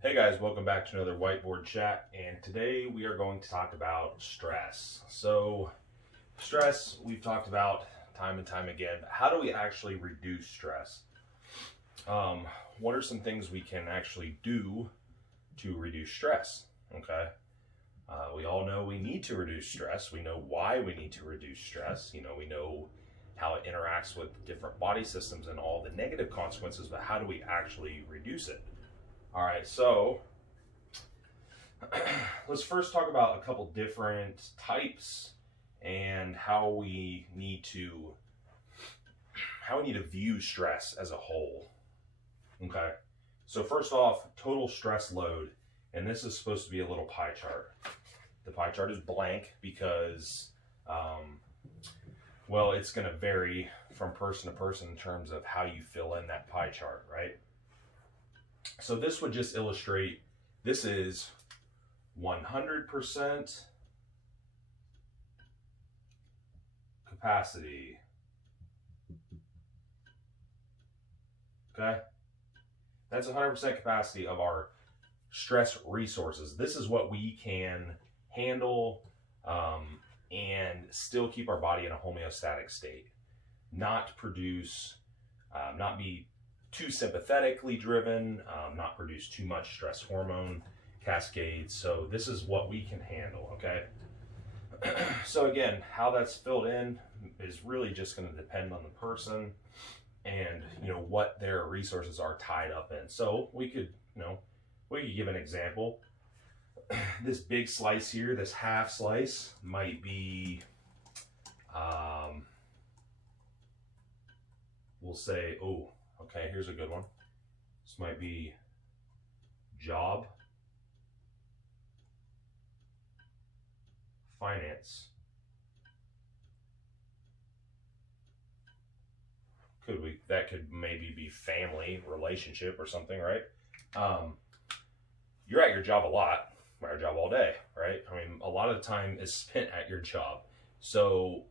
Hey guys, welcome back to another whiteboard chat, and today we are going to talk about stress. So, stress we've talked about time and time again, but how do we actually reduce stress? Um, what are some things we can actually do to reduce stress? Okay, we all know we need to reduce stress. We know why we need to reduce stress. We know how it interacts with different body systems and all the negative consequences, but how do we actually reduce it? All right, so let's first talk about a couple different types and how we need to view stress as a whole. Okay, so first off, total stress load, and this is supposed to be a little pie chart. The pie chart is blank because, well, it's going to vary from person to person in terms of how you fill in that pie chart, right? So this would just illustrate this is 100% capacity. Okay? That's 100% capacity of our stress resources. This is what we can handle and still keep our body in a homeostatic state. Not produce, not be too sympathetically driven, not produce too much stress hormone cascades. So this is what we can handle, okay? So again, how that's filled in is really just going to depend on the person and what their resources are tied up in. So we could give an example. This big slice here, this half slice, might be we'll say, oh, okay, here's a good one. This might be job, finance. That could maybe be family, relationship, or something, right? You're at your job a lot, at your job all day, right? I mean, a lot of the time is spent at your job. So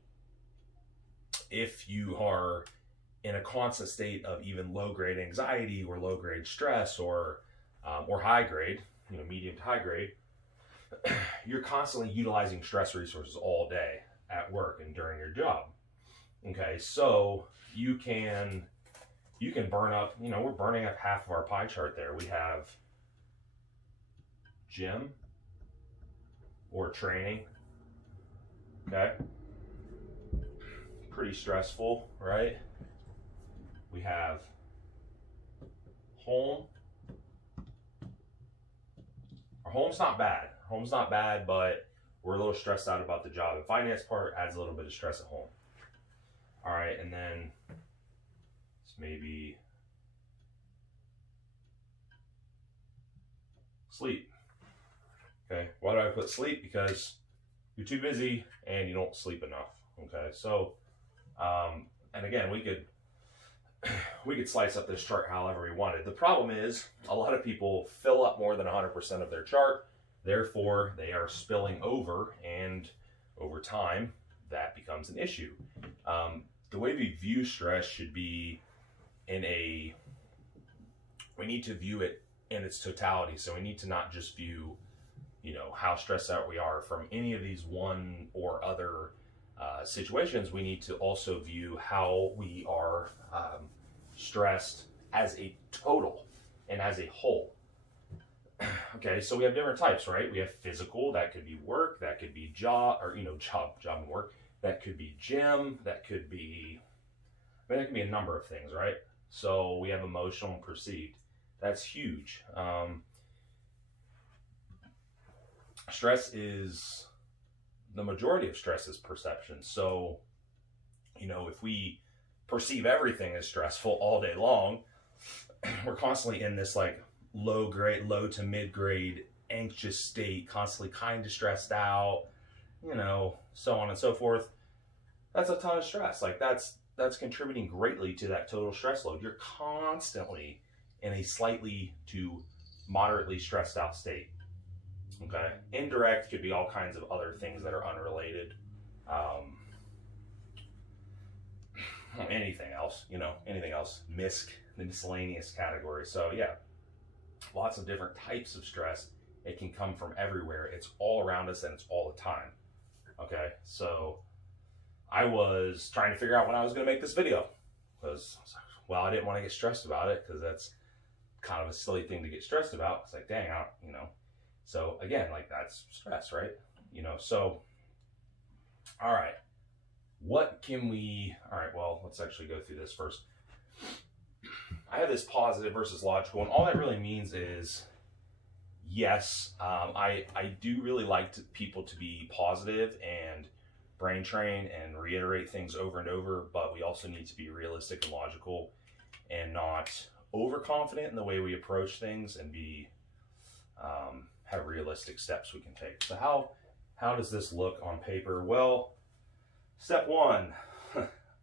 if you are in a constant state of even low grade anxiety or low grade stress or high grade, medium to high grade, you're constantly utilizing stress resources all day at work and during your job. Okay, so you can burn up, we're burning up half of our pie chart there. We have gym or training. Okay, pretty stressful, right? We have home. Our home's not bad. Home's not bad, but we're a little stressed out about the job. The finance part adds a little bit of stress at home. All right, and then it's maybe sleep. Okay, why do I put sleep? Because you're too busy and you don't sleep enough. Okay, so and again, we could slice up this chart however we wanted. The problem is a lot of people fill up more than 100% of their chart, therefore they are spilling over, and over time that becomes an issue. The way we view stress should be we need to view it in its totality. So we need to not just view how stressed out we are from any of these one or other situations. We need to also view how we are stressed as a total and as a whole. Okay, so we have different types, right? We have physical, that could be work, that could be job, or job and work, that could be gym, that could be a number of things, right? So we have emotional and perceived. That's huge. The majority of stress is perception. So, if we perceive everything as stressful all day long, we're constantly in this like low to mid grade anxious state, constantly kind of stressed out, so on and so forth. That's a ton of stress. Like that's contributing greatly to that total stress load. You're constantly in a slightly to moderately stressed out state. Okay, indirect could be all kinds of other things that are unrelated. Anything else, the miscellaneous category. So yeah, lots of different types of stress. It can come from everywhere. It's all around us and it's all the time. Okay, so I was trying to figure out when I was going to make this video because, well, I didn't want to get stressed about it because that's kind of a silly thing to get stressed about. It's like, dang, So again, like, that's stress, right? So, all right, well, let's actually go through this first. I have this positive versus logical, and all that really means is, yes, I do really like people to be positive and brain train and reiterate things over and over, but we also need to be realistic and logical and not overconfident in the way we approach things, and be have realistic steps we can take. So how does this look on paper? Well, step one,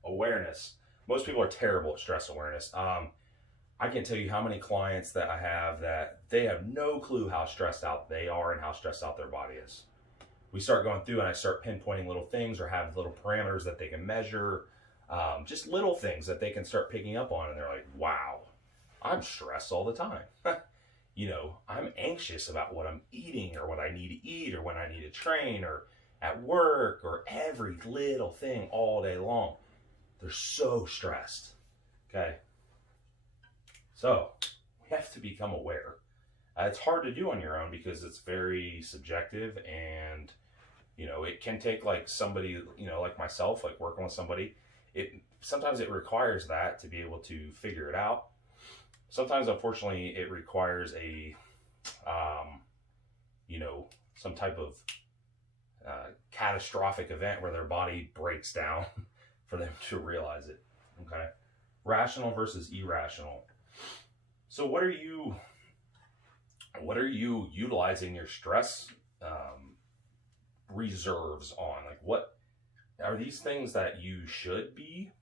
awareness. Most people are terrible at stress awareness. I can't tell you how many clients that I have that they have no clue how stressed out they are and how stressed out their body is. We start going through and I start pinpointing little things or have little parameters that they can measure, just little things that they can start picking up on, and they're like, wow, I'm stressed all the time. I'm anxious about what I'm eating or what I need to eat or when I need to train or at work or every little thing all day long. They're so stressed. Okay. So we have to become aware. It's hard to do on your own because it's very subjective, and it can take like somebody, like myself, like working with somebody. Sometimes it requires that to be able to figure it out. Sometimes, unfortunately, it requires a, some type of catastrophic event where their body breaks down for them to realize it. Okay, rational versus irrational. So what are you utilizing your stress reserves on? Like, what are these things that you should be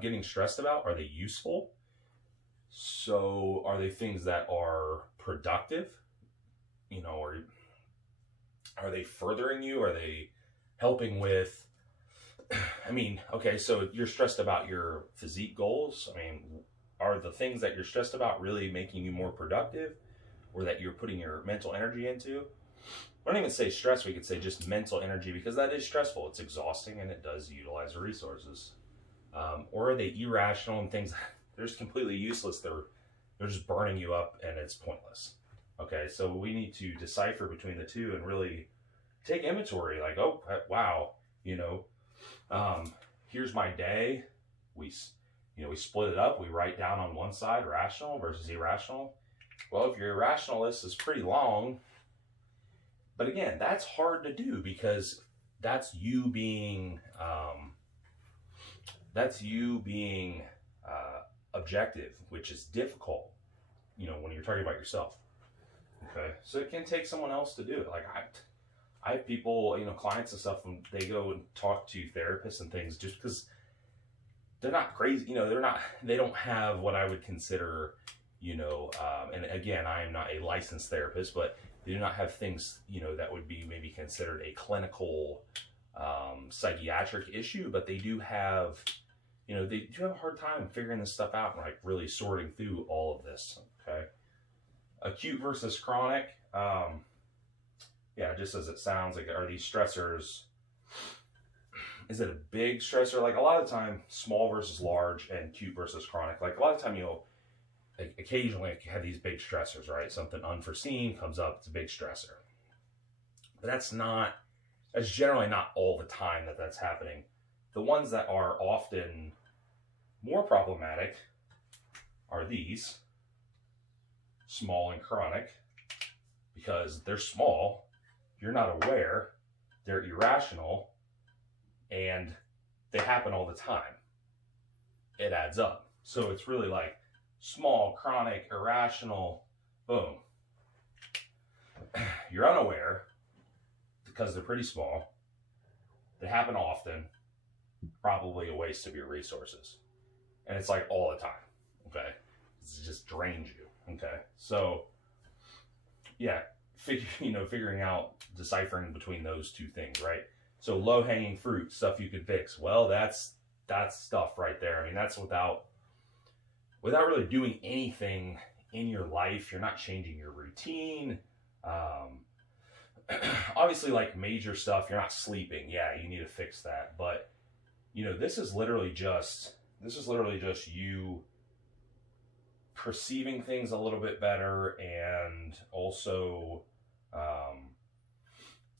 getting stressed about? Are they useful? So are they things that are productive? Or are they furthering you? Are they helping with, okay, so you're stressed about your physique goals. Are the things that you're stressed about really making you more productive, or that you're putting your mental energy into? I don't even say stress, we could say just mental energy, because that is stressful. It's exhausting and it does utilize resources. Or are they irrational and things they're just completely useless? They're just burning you up and it's pointless. Okay, so we need to decipher between the two and really take inventory. Like, oh, wow, here's my day. We split it up. We write down on one side rational versus irrational. Well, if your irrational list is pretty long, but again, that's hard to do because that's you being objective, which is difficult, when you're talking about yourself. Okay, so it can take someone else to do it. Like I have people, clients and stuff, when they go and talk to therapists and things, just because they're not crazy, they don't have what I would consider, and again, I am not a licensed therapist, but they do not have things, that would be maybe considered a clinical psychiatric issue, but they do have, they do have a hard time figuring this stuff out and like really sorting through all of this. Okay. Acute versus chronic. Yeah, just as it sounds, like, are these stressors, is it a big stressor? Like, a lot of the time, small versus large and acute versus chronic. Like, a lot of the time like, occasionally have these big stressors, right? Something unforeseen comes up, it's a big stressor. But that's generally not all the time that's happening. The ones that are often more problematic are these, small and chronic, because they're small, you're not aware, they're irrational, and they happen all the time. It adds up. So it's really like small, chronic, irrational, boom. You're unaware because they're pretty small. They happen often, probably a waste of your resources. And it's like all the time, okay? It just drains you, okay? So, yeah, figuring out, deciphering between those two things, right? So low-hanging fruit, stuff you could fix. Well, that's stuff right there. I mean, that's without really doing anything in your life. You're not changing your routine. Obviously, like major stuff, you're not sleeping. Yeah, you need to fix that. But you know, this is literally just you perceiving things a little bit better, and also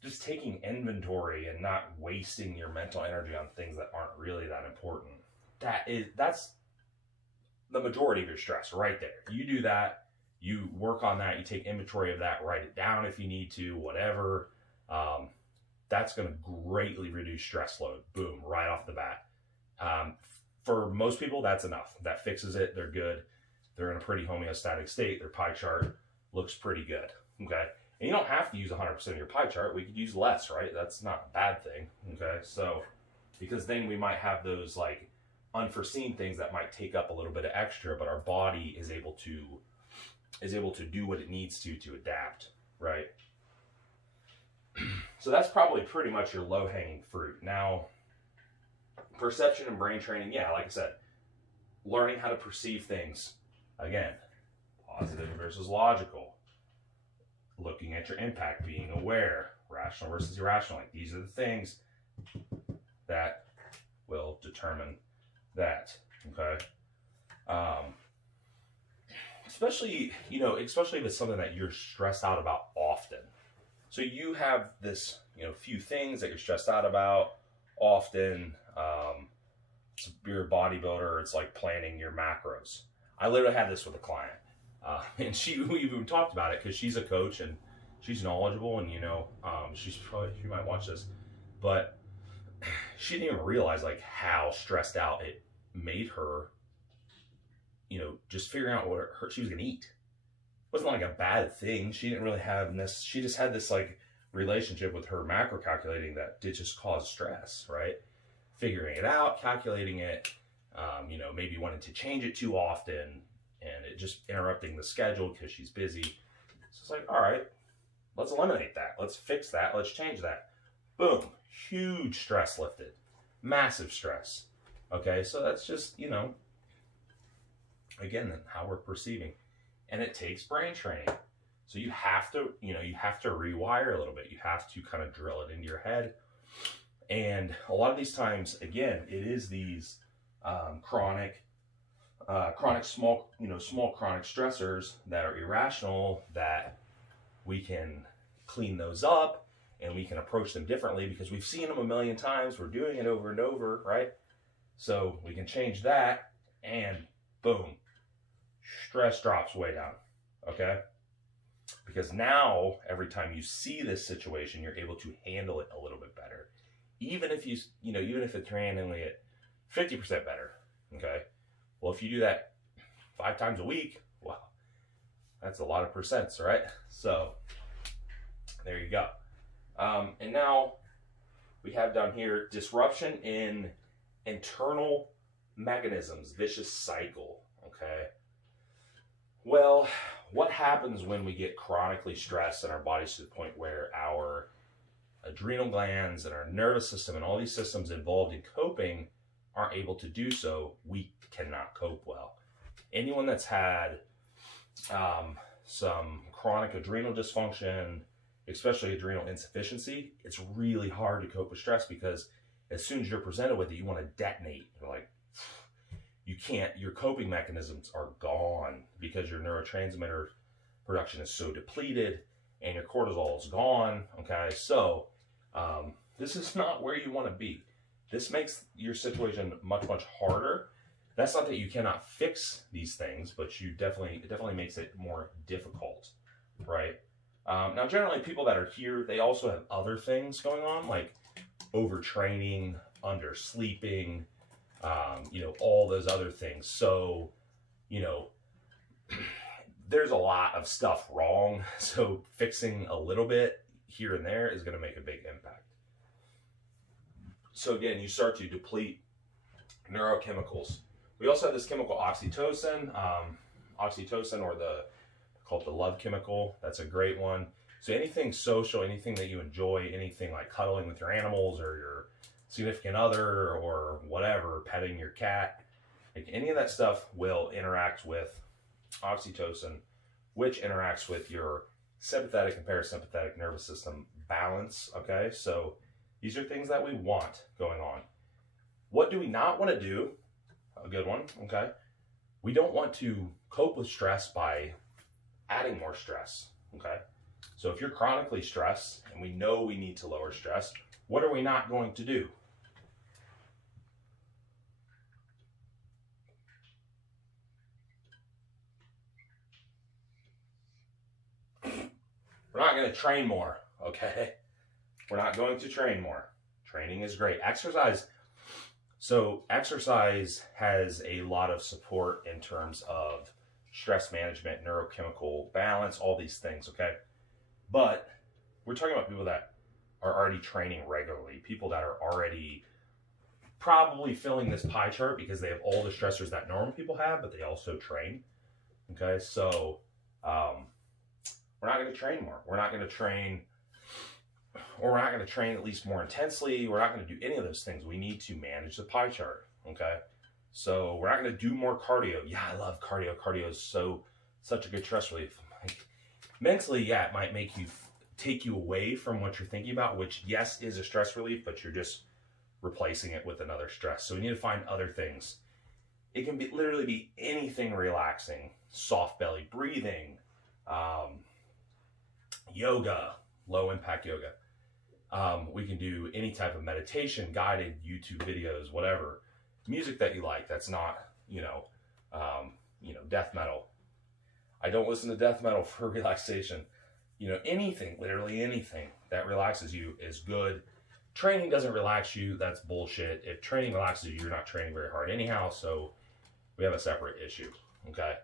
just taking inventory and not wasting your mental energy on things that aren't really that important. That's the majority of your stress right there. You do that, you work on that, you take inventory of that, write it down if you need to, whatever. That's going to greatly reduce stress load. Boom, right off the bat. For most people, that's enough. That fixes it. They're good. They're in a pretty homeostatic state. Their pie chart looks pretty good. Okay. And you don't have to use 100% of your pie chart. We could use less, right? That's not a bad thing. Okay. So, because then we might have those like unforeseen things that might take up a little bit of extra, but our body is able to do what it needs to adapt, right? So that's probably pretty much your low-hanging fruit. Now, perception and brain training, yeah, like I said, learning how to perceive things. Again, positive versus logical. Looking at your impact, being aware, rational versus irrational. Like, these are the things that will determine that, okay? Especially if it's something that you're stressed out about often. So you have this, few things that you're stressed out about often. You're a bodybuilder, it's like planning your macros. I literally had this with a client, and we even talked about it because she's a coach and she's knowledgeable, and she might watch this, but she didn't even realize like how stressed out it made her. Just figuring out what she was gonna eat. It wasn't like a bad thing. She didn't really have this. She just had this like relationship with her macro calculating that did just cause stress, right? Figuring it out, calculating it, maybe wanting to change it too often, and it just interrupting the schedule because she's busy. So it's like, all right, let's eliminate that. Let's fix that. Let's change that. Boom. Huge stress lifted. Massive stress. Okay, so that's just, again, how we're perceiving. And it takes brain training. So you have to rewire a little bit. You have to kind of drill it into your head. And a lot of these times, again, it is these chronic small chronic stressors that are irrational, that we can clean those up and we can approach them differently because we've seen them a million times. We're doing it over and over, right? So we can change that, and boom, stress drops way down, okay? Because now every time you see this situation, you're able to handle it a little bit better. Even if even if it's handling it 50% better, okay? Well, if you do that 5 times a week, well, that's a lot of percents, right? So there you go. And now we have down here disruption in internal mechanisms, vicious cycle, okay? Well, what happens when we get chronically stressed in our bodies to the point where our adrenal glands and our nervous system and all these systems involved in coping aren't able to do so? We cannot cope well. Anyone that's had some chronic adrenal dysfunction, especially adrenal insufficiency, it's really hard to cope with stress because as soon as you're presented with it, you want to detonate. You're like, you can't, your coping mechanisms are gone because your neurotransmitter production is so depleted and your cortisol is gone, okay? So this is not where you want to be. This makes your situation much, much harder. That's not that you cannot fix these things, but it definitely makes it more difficult, right? Now, generally, people that are here, they also have other things going on, like overtraining, undersleeping, all those other things. So, there's a lot of stuff wrong. So fixing a little bit here and there is going to make a big impact. So again, you start to deplete neurochemicals. We also have this chemical oxytocin, or called the love chemical. That's a great one. So anything social, anything that you enjoy, anything like cuddling with your animals or your significant other or whatever, petting your cat, like any of that stuff will interact with oxytocin, which interacts with your sympathetic and parasympathetic nervous system balance. Okay, so these are things that we want going on. What do we not want to do? A good one. Okay, we don't want to cope with stress by adding more stress. Okay, so if you're chronically stressed and we know we need to lower stress, what are we not going to do? We're not going to train more, okay? We're not going to train more. Training is great. Exercise. So exercise has a lot of support in terms of stress management, neurochemical balance, all these things, okay? But we're talking about people that are already training regularly, people that are already probably filling this pie chart because they have all the stressors that normal people have, but they also train, okay? So we're not going to train more. We're not going to train, or we're not going to train at least more intensely. We're not going to do any of those things. We need to manage the pie chart, okay? So we're not going to do more cardio. Yeah, I love cardio. Cardio is such a good stress relief. Like, mentally, yeah, it might make you take you away from what you're thinking about, which, yes, is a stress relief, but you're just replacing it with another stress. So we need to find other things. It can literally be anything relaxing, soft belly breathing, yoga, low impact yoga. We can do any type of meditation, guided YouTube videos, whatever. Music that you like, that's not, death metal. I don't listen to death metal for relaxation. Anything, literally anything that relaxes you is good. Training doesn't relax you, that's bullshit. If training relaxes you, you're not training very hard anyhow, so we have a separate issue, okay?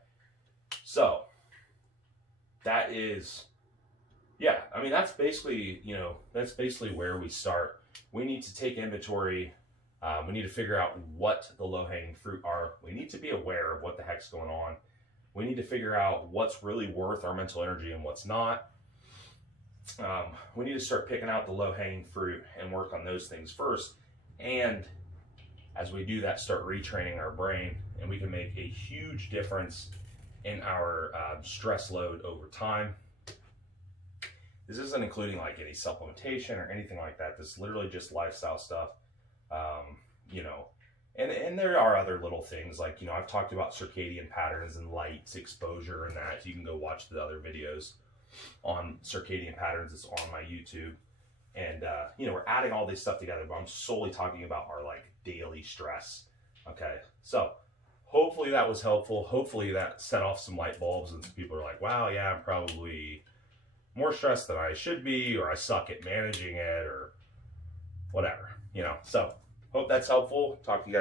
So, that is, yeah, I mean, that's basically where we start. We need to take inventory. We need to figure out what the low-hanging fruit are. We need to be aware of what the heck's going on. We need to figure out what's really worth our mental energy and what's not. We need to start picking out the low-hanging fruit and work on those things first. And as we do that, start retraining our brain, and we can make a huge difference in our stress load over time. This isn't including like any supplementation or anything like that. This is literally just lifestyle stuff. And there are other little things like, I've talked about circadian patterns and lights, exposure and that. You can go watch the other videos on circadian patterns. It's on my YouTube. And, we're adding all this stuff together, but I'm solely talking about our like daily stress. Okay. So hopefully that was helpful. Hopefully that set off some light bulbs and some people are like, wow, yeah, I'm probably more stressed than I should be, or I suck at managing it, or whatever, So hope that's helpful. Talk to you guys.